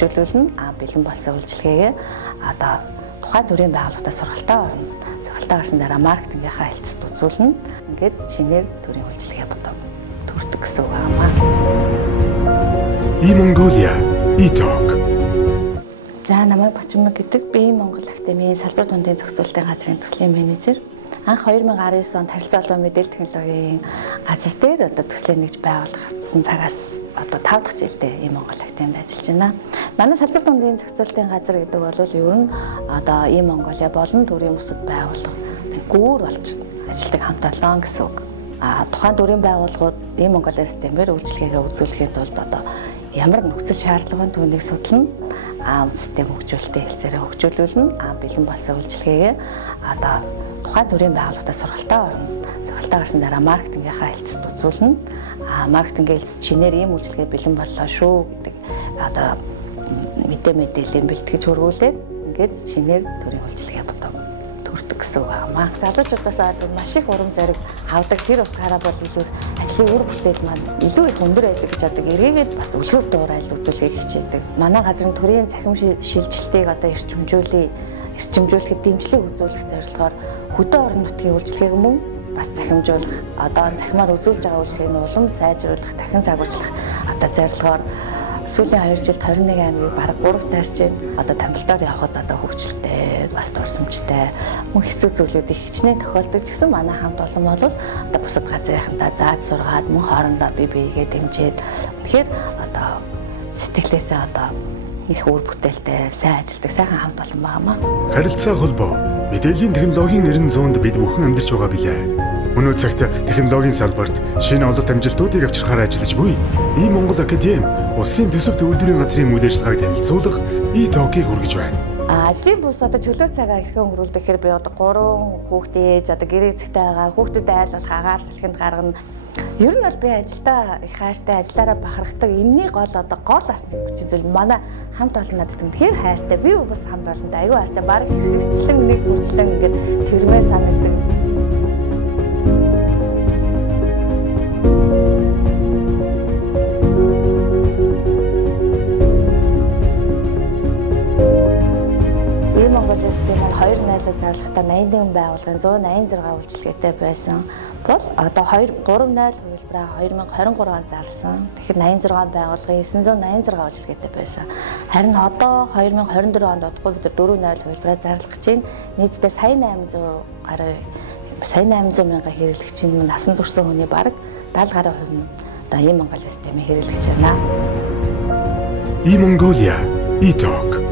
хөгжүүлүүлнэ. Бэлэн болсон үйлчилгээгээ одоо тухайн төрийн байгууллагатай сургалтаа орно. Сургалтаа орсон дараа маркетингийнхаа хэлцэд үзүүлнэ. Ингээд шинээр төрийн үйлчилгээ бодов төрдөг гэсэн үг байна. E-Mongolia E-Talk. За намайг Бочимог гэдэг би Монгол Академийн салбар дундын зохицуулалтын газрын төслийн менежер. Анх 2019 онд харилцаа холбоо мэдээлэл технологийн газар дээр одоо төслийн нэгж байгуулагдсан цагаас одоо 5 дахь жилдээ E-Монгол Академид ажиллаж байна. Манай салбар дундын зохицуулалтын газар гэдэг бол ер нь одоо E-Mongolia болон төрийн бусад байгууллага гүүр болж ажилладаг хамт олон гэсэн үг. Тухайн төрийн байгууллагууд E-Mongolia системээр үйлчилгээгээ үзүүлэхэд бол одоо ямар нөхцөл шаардлага нь түүнийг судлана. Систем хөгжүүлэлтийн хэлцээрээ хөгжүүлүүлнэ. Бэлэн болсон үйлчилгээгээ одоо тухайн төрийн байгууллагатай сургалтаа орно. Сургалтаа орсон дараа маркетингийнхаа хэлцэд үзүүлнэ. Маркетингийн хэлцэд шинээр ийм үйлчилгээ бэлэн боллоо шүү гэдэг одоо мэдээллийн бэлтгэж хөрвүүлээд ингээд шинээр төрийн үйлчилгээ бодов төрдөг гэсэн үг байна. Залуучуудаас маш их урам зориг авдаг тэр утгаараа бол илүү ажлын үр бүтээл маань илүү их өндөр байдаг гэж одоо эргээгээд бас үлгэр дуурайл үзүүлэхийг хичээдэг. Манай газрын төрийн цахим шилжилтийг одоо эрчимжүүлэхэд дэмжлэг үзүүлэх зорилгоор хөдөө орон нутгийн үйлчилгээг мөн бас захимжуулах, одоо захимаар үзүүлж байгаа үйлчилгээг нь улам сайжруулах, дахин загварчлах одоо зорилгоор сүүлийн 2 жилд 21 аймгийг бараг 3 таарч одоо тамилтаар явхад одоо хөгжилтэй бас дурсамжтай мөн хэцүү зүйлүүд их хичнээн тохиолдож гэсэн манай хамт олон бол одоо бусад газрынхантаа зааж сургаад мөн хоорондоо бие биегээ дэмжиж тэгэхээр одоо сэтгэлээсээ одоо их үр бүтээлтэй сайн ажилдаг сайхан хамт олон байгаамаа. Харилцаа холбоо мэдээллийн технологийн 90-100-д бид бүхэн амьдарч байгаа билээ. Өнөө цагт технологийн салбарт шинэ ололт амжилтуудыг авчрахаар ажиллаж буй E-Монгол Академи улсын төсөв төвлөрийн газрын үйл ажиллагааг танилцуулах E-Talk-ыг хүргэж байна. Ажлын бус одоо чөлөө цагаа хэрхэн өнгөрүүлдэг гэхээр би одоо 3 хүүхдээ ээж одоо гэрээ эцэгтэй байгаа хүүхдүүдэд айл болох агаар салхинд гаргана. Ер нь бол би ажилдаа их хайртай ажиллаараа бахархдаг. Энэний гол ас хүчин зүйл манай хамт олон надад үнэхээр хайртай. Би бас хамт олонтой аюу хайртай. Бараг шигшгчлэн нэг хүрчлэн ингээд тэрмээр санагддаг. E-Mongolia систем нь 2 найзлал зорилготой 81 байгууллагын 186 үйлчилгээтэй байсан. Бол одоо 3.0 хувилбараа 2023 онд зарласан. Тэгэхээр 86 байгууллагын 986 үйлчилгээтэй байсан. Харин одоо 2024 онд удахгүй бид 4.0 хувилбараа зарлах гэж байна. Нийтдээ сая 800 мянган хэрэглэгчийн насан турш хүний бараг 70 гаруй хувь нь одоо E-Mongolia системийг хэрэглэж байна. E-Mongolia E-Talk